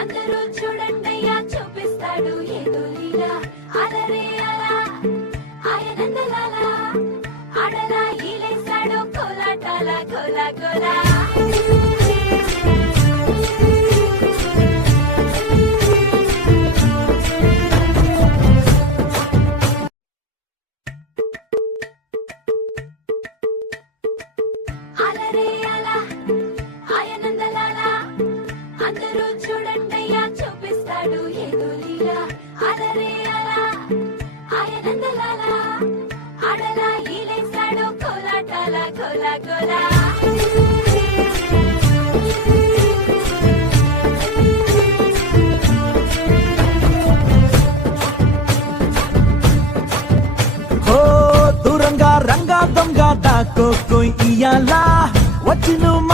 అందరూ చూడండయ్యా చూపిస్తాడు ఏదో లీలా అలరే అలా ఆయనందలాల ఆడలా ఈలేశాడు కోలాటాల కోలా కోలా అలరే అలా ఆయనందలాల అందరూ చూడండయ్యా చూపిస్తాడు ఏదో లీలా అలరే అలా ఆయనందలాల ఆడలా ఈలేశాడు కోలాటాల కోలా కోలా హో దూరంగా రంగా దొంగ దాక్కో ఇయ్యాలా వచ్చి